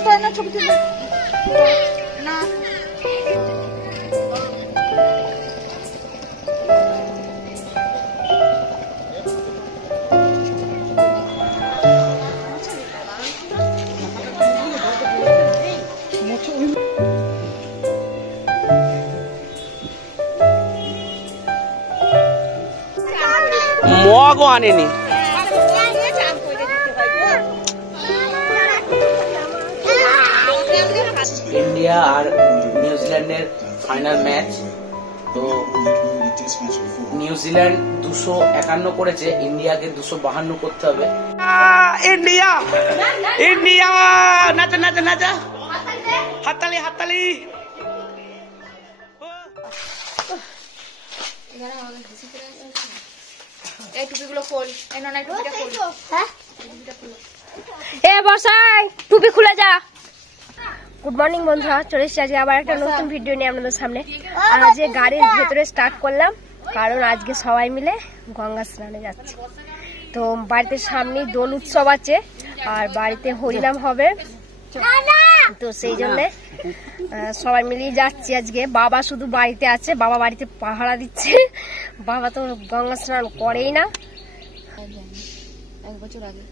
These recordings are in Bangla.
কোথায় না ছবি তুলবে না মগও আনেনি। ইন্ডিয়া আর নিউজিল্যান্ডের ফাইনাল ম্যাচ, তো নিউজিল্যান্ড 251 করেছে, ইন্ডিয়াকে 252 করতে হবে। ইন্ডিয়া ইন্ডিয়া নাচা নাচা নাচা, হাততালি হাততালি। এই টুপিগুলো খোল, এই নয় টুপিটা খোল। হ্যাঁ এ বসাই টুপি খুলে যা। গুড মর্নিং বন্ধুরা, চলে এসেছি আজকে আবার একটা নতুন ভিডিও নিয়ে আপনাদের সামনে। আর আজকে গাড়ির ভেতরে স্টার্ট করলাম, কারণ আজকে সবাই মিলে গঙ্গা স্নানে যাচ্ছে। তো বাড়িতে সামনে দোল উৎসব আছে আর বাড়িতে হরিনাম হবে, তো সেই জন্যে সবাই মিলেই যাচ্ছি আজকে। বাবা শুধু বাড়িতে আছে, বাবা বাড়িতে পাহারা দিচ্ছে, বাবা তো গঙ্গা স্নান করেই না। এক বছর আগে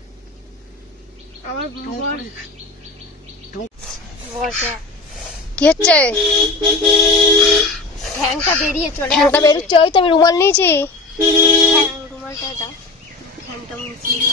আমার কি হচ্ছে? ঠ্যাংটা বেরিয়ে চলে, ঠ্যাংটা বেরোচ্ছে। ওই তো আমি রুমাল নিয়েছি, রুমালটা দাও, ঠ্যাংটা মুছিয়ে।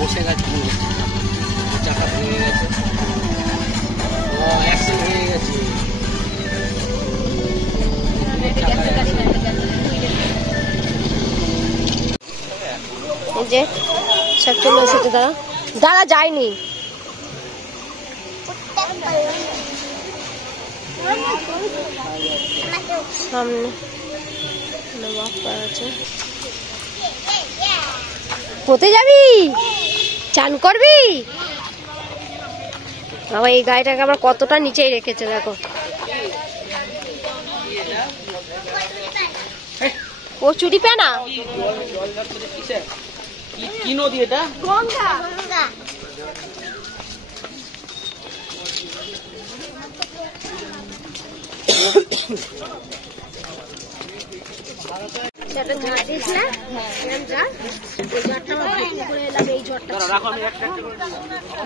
বসে গেছে, চাকা ভেঙে গেছে, অ্যাক্সিডেন্ট হয়ে গেছে। যে সব চলে এসেছে, দাদা দাদা যায়নি, সামনে আছে। কোথায় যাবি? চান করবি? বাবা এই গাড়িটাকে আবার কতটা নিচেই রেখেছে দেখো। ও চুরি পেনা কি নদী এটা? গঙ্গা।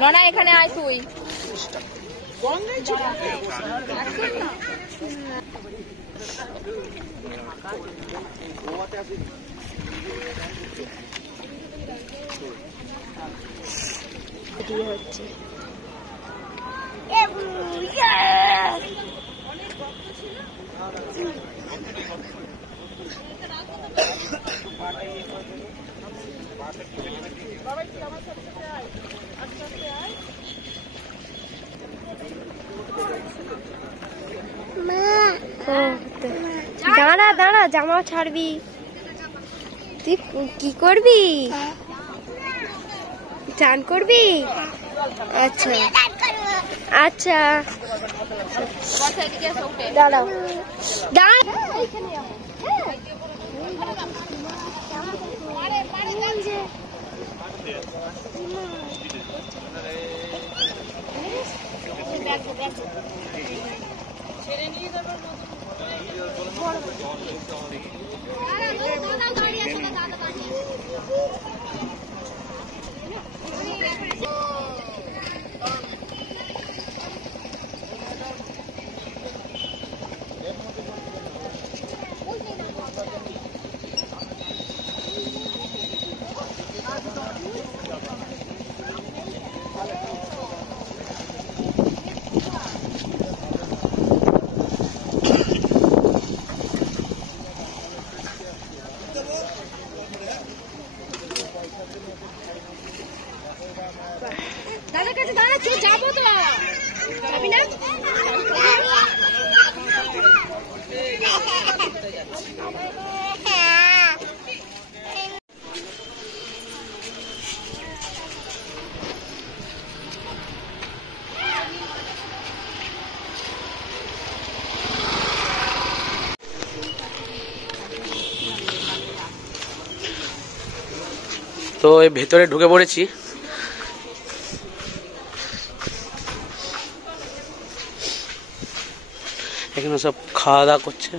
ননা এখানে আয় তুই। হচ্ছে দাঁড়া দাঁড়া, জামা ছাড়বি? তুই কি করবি? চান করবি? আচ্ছা আচ্ছা দাঁড়াও দাঁড়া। তো এই ভেতরে ঢুকে পড়েছি। এখানে সব খাওয়া দাওয়া করছে।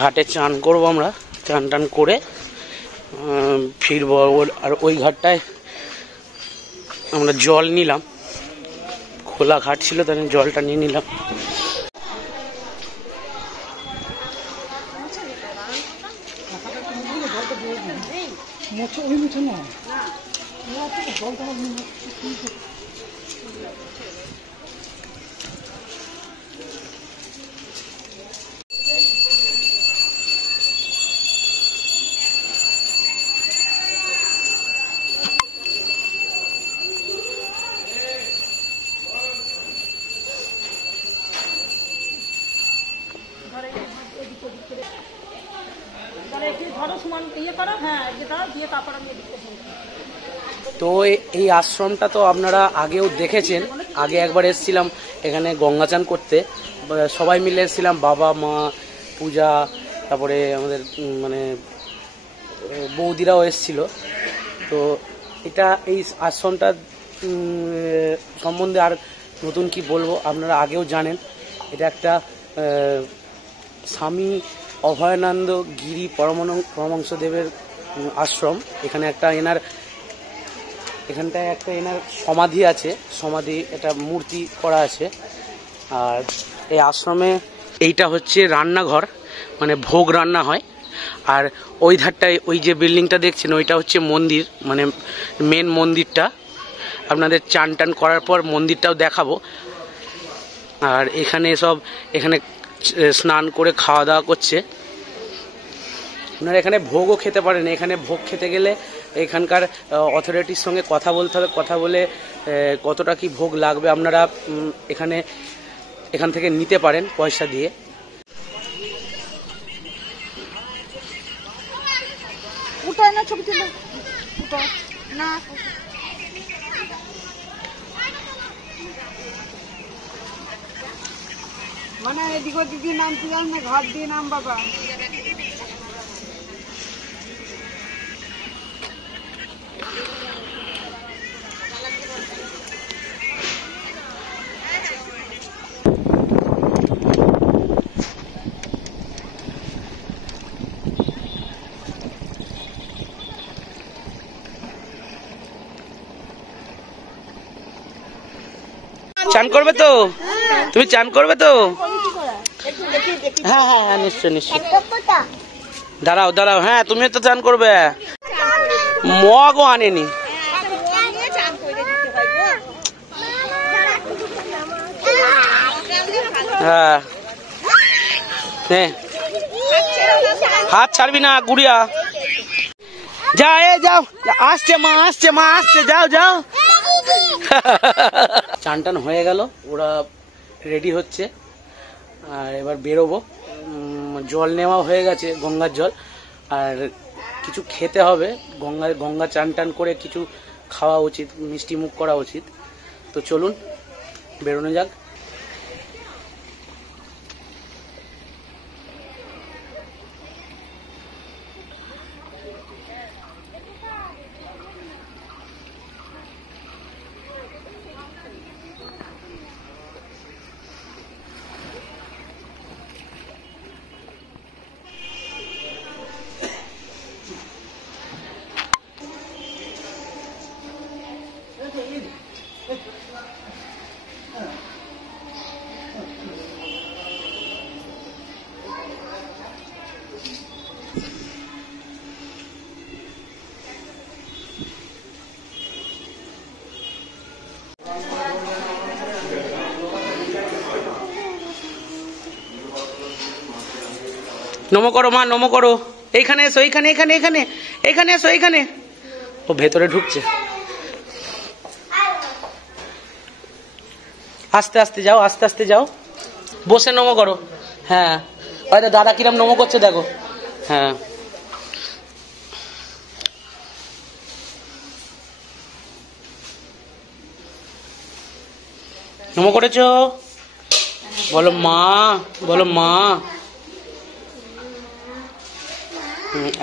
ঘাটে চান করবো আমরা, চান টান করে ফিরবো। আর ওই ঘাটটায় আমরা জল নিলাম, খোলা ঘাট ছিল তাই জলটা নিয়ে নিলাম। তো এই আশ্রমটা তো আপনারা আগেও দেখেছেন, আগে একবার এসেছিলাম এখানে গঙ্গা চান করতে, সবাই মিলে এসেছিলাম, বাবা মা পূজা, তারপরে আমাদের মানে বৌদিরাও এসেছিল। তো এটা এই আশ্রমটা সম্বন্ধে আর নতুন কি বলবো, আপনারা আগেও জানেন। এটা একটা স্বামী অভয়ানন্দ গিরি পরমহংসদেবের আশ্রম। এখানে এখানটায় একটা এনার সমাধি আছে, সমাধি এটা মূর্তি করা আছে। আর এই আশ্রমে এইটা হচ্ছে রান্নাঘর, মানে ভোগ রান্না হয়। আর ওই ধারটায় ওই যে বিল্ডিংটা দেখছেন ওইটা হচ্ছে মন্দির, মানে মেন মন্দিরটা। আপনাদের চান টান করার পর মন্দিরটাও দেখাবো। আর এখানে স্নান করে খাওয়া দাওয়া করছে। আপনারা এখানে ভোগও খেতে পারেন। এখানে ভোগ খেতে গেলে এখানকার অথরিটির সঙ্গে কথা বলতে হবে, কথা বলে কতটা কি ভোগ লাগবে আপনারা এখান থেকে নিতে পারেন পয়সা দিয়ে। উঠায় না, ছবি তুলে না। মানে এদিক ওদিকে নাম তুলাম না, ঘর দিয়ে নাম বাবা। চান করবে তো? তুমি চান করবে তো? হ্যাঁ হ্যাঁ হ্যাঁ, নিশ্চয় নিশ্চয়। দাঁড়াও দাঁড়াও, হ্যাঁ তুমিও তো চান করবে। মগও আনেনি। হ্যাঁ, হাত ছাড়বি না গুড়িয়া। যা যাও, আসছে মা, আসছে মা, আসছে, যাও যাও। চান টান হয়ে গেল, ওরা রেডি হচ্ছে। আর এবার বেরোবো। জল নেওয়া হয়ে গেছে, গঙ্গার জল। আর কিছু খেতে হবে, গঙ্গা চান টান করে কিছু খাওয়া উচিত, মিষ্টি মুখ করা উচিত। তো চলুন বেরোনো যাক। নমো করো মা, নমো করো। এইখানে এসো, এইখানে এখানে এখানে এখানে এসো, এইখানে। ও ভেতরে ঢুকছে। আস্তে আস্তে যাও, আস্তে আস্তে যাও, বসে নমো করো। হ্যাঁ, হয়তো দাদা কিরম নমো করছে দেখো। হ্যাঁ, নমো করেছো? বলো মা, বলো মা।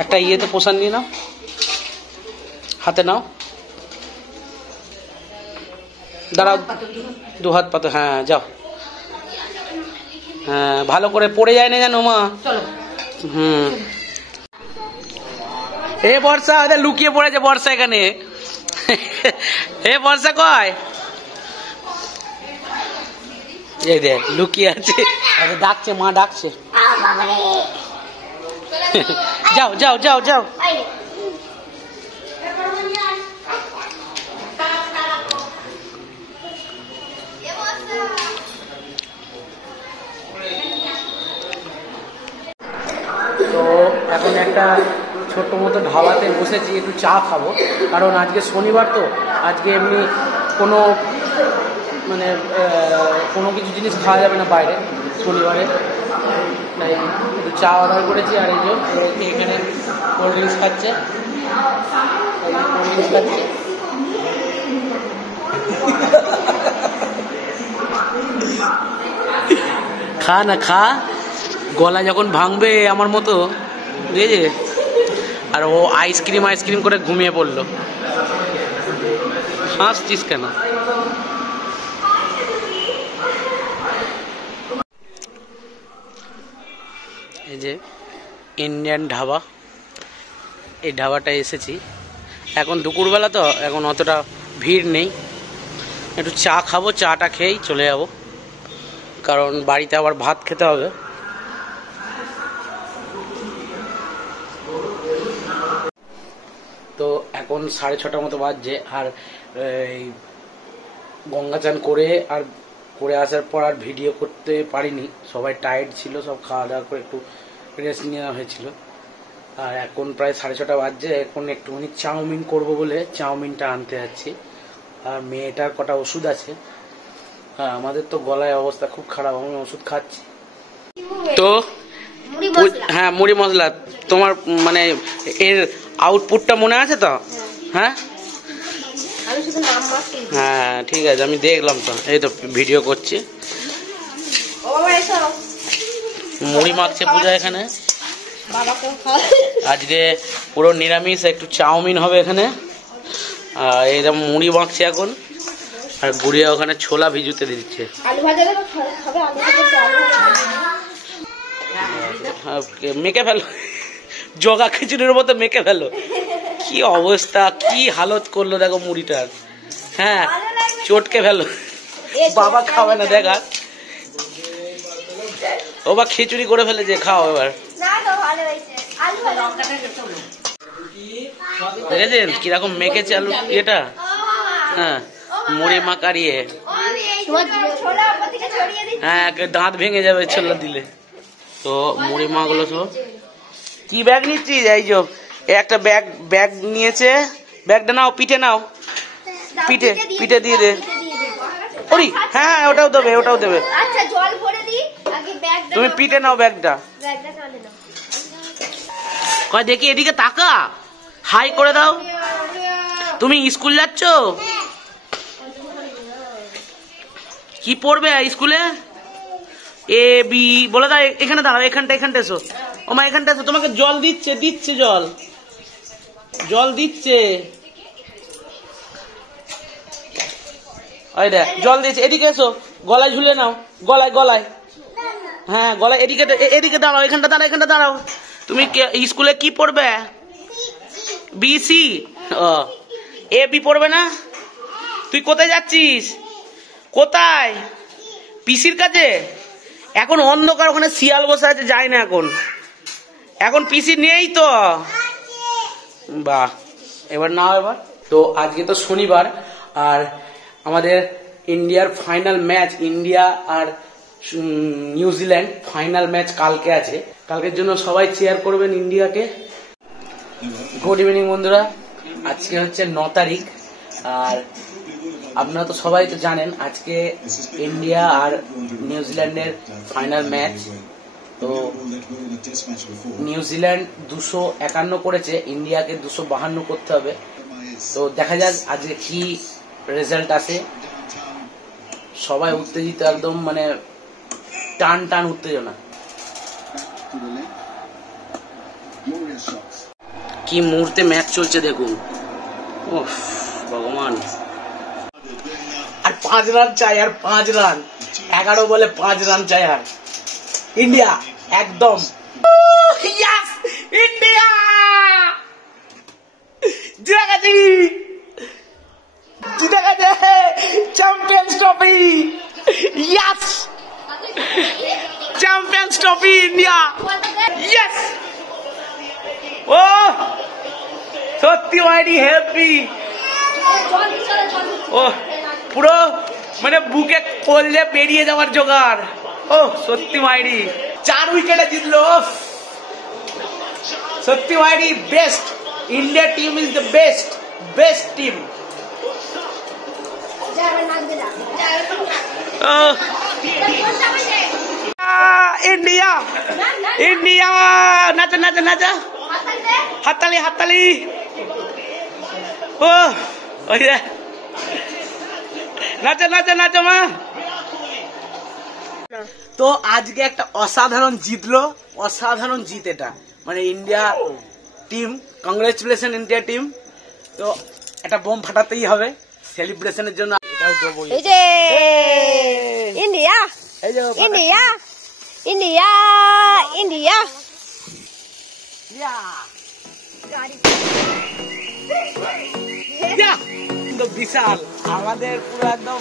একটা ইয়েতে প্রসাদ নিয়ে নাও, হাতে নাও, দাঁড়াও, দু হাত পাতো। হ্যাঁ যাও, হ্যাঁ ভালো করে পড়ে যায় না জানো মা। এ বর্ষা ওদের লুকিয়ে পড়েছে, বর্ষা এখানে। এ বর্ষা কয়, এই দেখ লুকিয়ে আছে, ডাকছে, মা ডাকছে। যাও যাও যাও যাও। তো এখন একটা ছোট্ট মতো ধাবাতে বসেছি, একটু চা খাবো, কারণ আজকে শনিবার তো আজকে এমনি কোনো মানে কোনো কিছু জিনিস খাওয়া যাবে না বাইরে শনিবারে, তাই একটু চা অর্ডার করেছি। আর এই যে এখানে কোল্ড ড্রিঙ্কস খাচ্ছে, কোল্ড ড্রিঙ্কস খাচ্ছে। খা না খা, গলা যখন ভাঙবে আমার মতো, বুঝেছে? আর ও আইসক্রিম করে ঘুমিয়ে পড়লো। হাসছিস কেন? এই যে ইন্ডিয়ান ধাবা, এই ধাবাটায় এসেছি। এখন দুপুরবেলা তো, এখন অতটা ভিড় নেই। একটু চা খাবো, চাটা খেয়েই চলে যাব, কারণ বাড়িতে আবার ভাত খেতে হবে। তো এখন 6:30 মতো বাজছে। আর এই গঙ্গা চান করে আর করে আসার পর আর ভিডিও করতে পারিনি, সবাই টায়ার্ড ছিল, সব খাওয়া দাওয়া করে একটু রেস্ট নেওয়া হয়েছিল। আর এখন প্রায় 6:30 বাজছে। এখন একটুখানি চাউমিন করব বলে চাউমিনটা আনতে যাচ্ছি। আর মেয়েটার কটা ওষুধ আছে। হ্যাঁ, আমাদের তো গলায় অবস্থা খুব খারাপ, আমি ওষুধ খাচ্ছি। তো হ্যাঁ, মুড়ি মশলা তোমার মানে এর আউটপুটটা মনে আছে তো? হ্যাঁ হ্যাঁ ঠিক আছে, আমি দেখলাম তো, এই তো ভিডিও করছি। মুড়ি মাখছে পূজা এখানে, আজকে পুরো নিরামিষ, একটু চাউমিন হবে এখানে। আর এইরকম মুড়ি মাখছে এখন, আর গুড়িয়া ওখানে ছোলা ভিজুতে দিচ্ছে। মেখে ফেলো, জগা খিচুড়ির মতো মেখে ফেলো। কি অবস্থা, কি হালত করলো দেখো মুড়িটার। হ্যাঁ চটকে ফেলো, বাবা খাবে না দেখা। ও বা খিচুড়ি করে ফেলেছে, খাও এবার। দেখেছেন কিরকম মেখেছে আলু এটা? হ্যাঁ মুড়ি মাখার ইয়ে। হ্যাঁ দাঁত ভেঙে যাবে ছোলা দিলে। তো মুড়ি মাখলো সব। কি ব্যাগ নিচ্ছিস? এই যে একটা ব্যাগ নিয়েছে, ব্যাগটা নাও, পিঠে নাও, পিঠে দিয়ে দে। ওরে হ্যাঁ ওটাও দেবে, ওটাও দেবে। তুমি পিঠে নাও ব্যাগটা। কয় দেখি এদিকে তাকা, হাই করে দাও। তুমি স্কুল যাচ্ছ? কি পড়বে স্কুলে? এ বি বলে দাও। এখানে দাঁড়াও, এখানটা এসো। ও মা এখানটা এসো, তোমাকে জল দিচ্ছে জল দিচ্ছে। ওই দেখ জল দিয়েছে, এদিকে এসো, গলায় ঝুলে নাও, গলায়। হ্যাঁ গলায়, এদিকে দাঁড়াও, এখানটা দাঁড়াও। তুমি স্কুলে কি পড়বে? বিসি। ও এ বি পড়বে না? তুই কোথায় যাচ্ছিস? কোথায়? পিসির কাছে? এখন অন্ধকার, ওখানে শিয়াল বসে আছে, যায় না এখন পিসি নেই তো। বাহ, এবার নাও এবার। তো আজকে তো শনিবার, আর আমাদের ইন্ডিয়ার ফাইনাল ম্যাচ, ইন্ডিয়া আর নিউজিল্যান্ড ফাইনাল ম্যাচ কালকে আছে। কালকের জন্য সবাই চেয়ার করবেন ইন্ডিয়াকে। গুড ইভিনিং বন্ধুরা, আজকে হচ্ছে 9 তারিখ। আর আপনারা তো সবাই তো জানেন আজকে ইন্ডিয়া আর নিউজিল্যান্ডের ফাইনাল ম্যাচ। তো নিউজিল্যান্ড 251 করেছে, ইন্ডিয়াকে 252 করতে হবে। তো দেখা যাক আজকে কি রেজাল্ট আসে। সবাই উত্তেজিত একদম, মানে টান টান উত্তেজনা। কি মুহূর্তে ম্যাচ চলছে দেখুন, ওহ ভগবান। আর 5 রান চাই, আর 5 রান, 11 বলে 5 রান চাই। আর ইন্ডিয়া একদম ইয়েস, ইন্ডিয়া জিতে গেছে Champions Trophy. Yes, Champions Trophy India. Yes, ও সত্যি মাইরি হ্যাপি। ও পুরো মানে বুকে কলজে বেরিয়ে যাওয়ার জোগাড়। ও সত্যি মাইরি 4 উইকেটে জিতলো। সত্যি মাইরি best. India team is the best team. India India নাচো নাচো নাচো, হাততালি হাততালি। ও নাচো নাচো নাচো মা। তো আজকে একটা অসাধারণ জিতলো, অসাধারণ জিত এটা, মানে India team. Congratulation India team. তো একটা বোম ফাটাতেই হবে সেলিব্রেশনের জন্য। এই যে ইন্ডিয়া ইন্ডিয়া ইন্ডিয়া ইন্ডিয়া। বিশাল আমাদের পুরো একদম